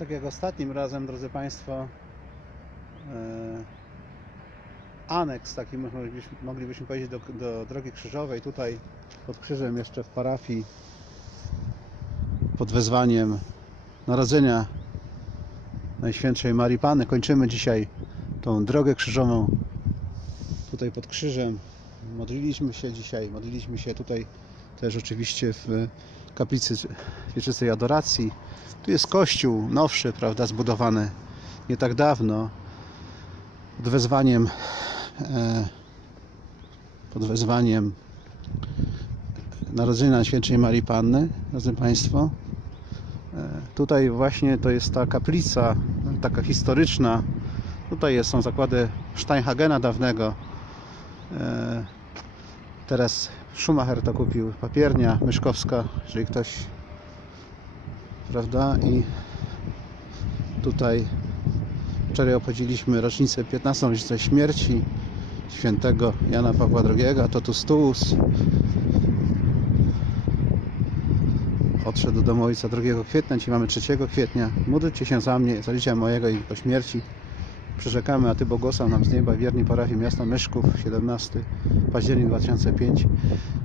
Tak jak ostatnim razem, drodzy Państwo, e, aneks taki moglibyśmy, moglibyśmy powiedzieć do, do Drogi Krzyżowej, tutaj pod krzyżem jeszcze w parafii pod wezwaniem Narodzenia Najświętszej Marii Panny. Kończymy dzisiaj tą Drogę Krzyżową tutaj pod krzyżem. Modliliśmy się dzisiaj, modliliśmy się tutaj też oczywiście w kaplicy Wieczystej Adoracji. Tu jest kościół nowszy, prawda, zbudowany nie tak dawno pod wezwaniem e, pod wezwaniem Narodzenia Najświętszej Marii Panny, drodzy Państwo. E, Tutaj właśnie to jest ta kaplica, taka historyczna. Tutaj są zakłady Steinhagena dawnego. E, Teraz Schumacher to kupił, papiernia myszkowska, jeżeli ktoś, prawda? I tutaj wczoraj obchodziliśmy rocznicę, 15. rocznicę śmierci świętego Jana Pawła II, Totus Tuus odszedł do domu ojca 2 kwietnia, dzisiaj mamy 3 kwietnia. Módlcie się za mnie, za życia mojego i po śmierci. Przyrzekamy, a Ty błogosław nam z nieba, wierni parafii miasta Myszków, 17 październik 2005.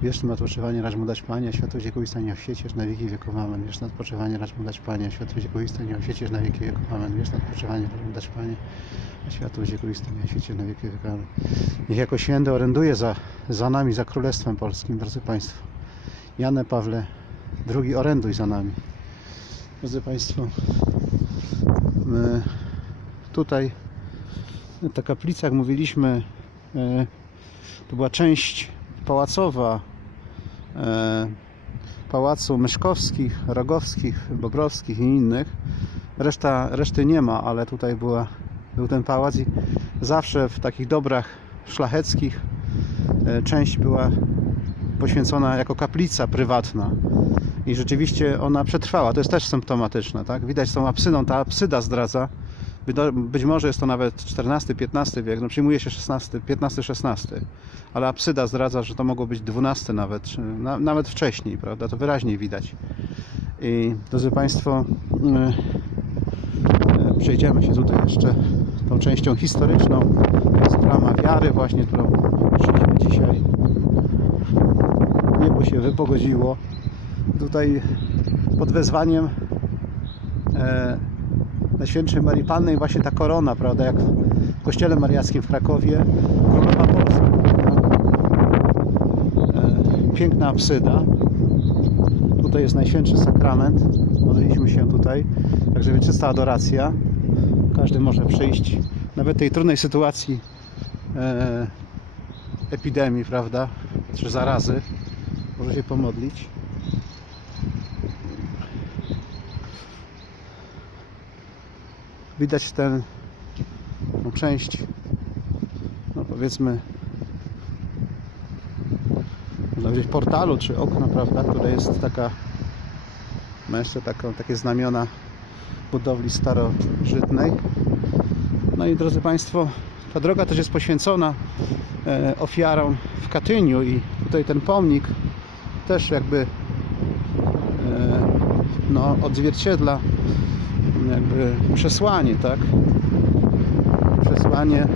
Wieczne odpoczywanie racz mu dać Panie, światło stanie w świecie, na wieki wieków amen. Wieczne odpoczywanie racz mu dać Panie, światło stanie w świecie, na wieki wieków amen. Wieczne odpoczywanie racz mu dać Panie, światło stanie w świecie, na wieki wieków amen. Niech jako święty oręduje za, za nami, za Królestwem Polskim, drodzy Państwo. Jane Pawle II oręduj za nami. Drodzy Państwo, my tutaj ta kaplica, jak mówiliśmy, e, to była część pałacowa e, pałacu Myszkowskich, Rogowskich, Bobrowskich i innych. Reszta, reszty nie ma, ale tutaj była, był ten pałac i zawsze w takich dobrach szlacheckich e, część była poświęcona jako kaplica prywatna. I rzeczywiście ona przetrwała. To jest też symptomatyczne, tak? Widać tą apsydą, ta apsyda zdradza. Być może jest to nawet XIV-XV wiek, no przyjmuje się XVI, XV-XVI, ale apsyda zdradza, że to mogło być XII nawet, na, nawet wcześniej, prawda? To wyraźnie widać. I drodzy Państwo, yy, przejdziemy się tutaj jeszcze tą częścią historyczną. To jest brama wiary właśnie, którą szliśmy dzisiaj. Niebo się wypogodziło. Tutaj pod wezwaniem e, Najświętszej Marii Panny właśnie ta korona, prawda, jak w kościele mariackim w Krakowie, królowa Polska. E, piękna apsyda. Tutaj jest Najświętszy Sakrament. Modliliśmy się tutaj. Także wieczysta adoracja. Każdy może przyjść, nawet tej trudnej sytuacji e, epidemii, prawda, czy zarazy, może się pomodlić. Widać tą część, no powiedzmy, można powiedzieć portalu czy okna, prawda, które jest taka, ma jeszcze taką, takie znamiona budowli starożytnej. No i drodzy Państwo, ta droga też jest poświęcona e, ofiarom w Katyniu i tutaj ten pomnik też jakby e, no, odzwierciedla jakby przesłanie, tak? Przesłanie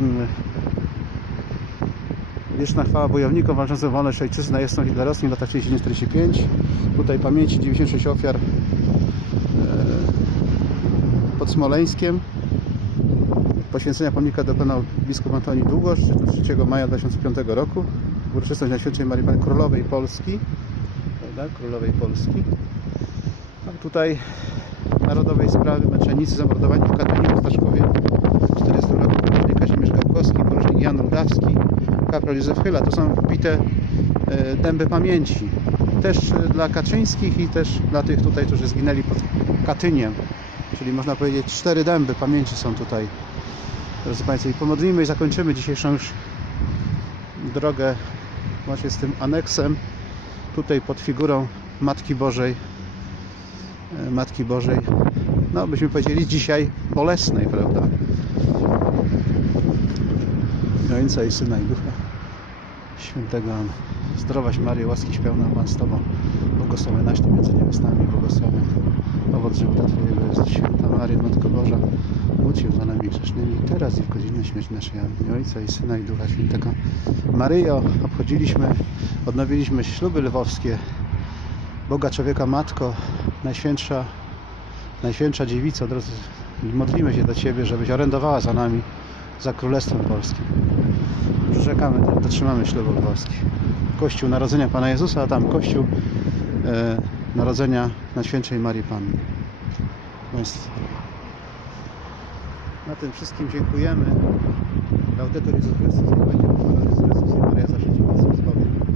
mm, Wieczna chwała bojownikom walczącym o wolność ojczyzny jestem hitlerowskim w latach 39-45. Tutaj pamięci 96 ofiar e, pod Smoleńskiem. Poświęcenia pomnika dokonał biskup Antoni Długosz 3 maja 2005 roku. Uroczystość Najświętszej Marii Panny Królowej Polski. Królowej Polski. Tutaj narodowej sprawy męczennicy zamordowani w Katyniu w Staszkowie w 40 roku. Porucznik Kazimierz Gałkowski, porucznik Jan Rudawski, kapral Józef Chyla. To są wbite e, dęby pamięci. Też dla Kaczyńskich i też dla tych tutaj, którzy zginęli pod Katyniem. Czyli można powiedzieć cztery dęby pamięci są tutaj. Drodzy Państwo, i pomodlimy i zakończymy dzisiejszą już drogę właśnie z tym aneksem. Tutaj pod figurą Matki Bożej Matki Bożej, no byśmy powiedzieli dzisiaj bolesnej, prawda? Ojca i Syna i Ducha Świętego. Amen. Zdrowaś Maryjo, łaski pełna Pan z Tobą, błogosławiona naście między niewiastami, błogosławiony owoc żywota Twojego jest święta Maria, Matko Boża, módl się za nami grzesznymi, teraz i w godzinę śmierci naszej. Amen. Ojca i Syna i Ducha Świętego. Maryjo, obchodziliśmy, odnowiliśmy śluby lwowskie. Boga człowieka Matko, Najświętsza, Najświętsza Dziewico, drodzy, modlimy się do Ciebie, żebyś orędowała za nami, za Królestwem Polskim. Przyrzekamy, dotrzymamy ślubów lwowskich. Kościół Narodzenia Pana Jezusa, a tam Kościół e, Narodzenia Najświętszej Marii Panny. Państwu. Na tym wszystkim dziękujemy. Laudetur Jezus Chrystus, niech będzie Jezus Chrystus i Maria zawsze Ci z Bogiem.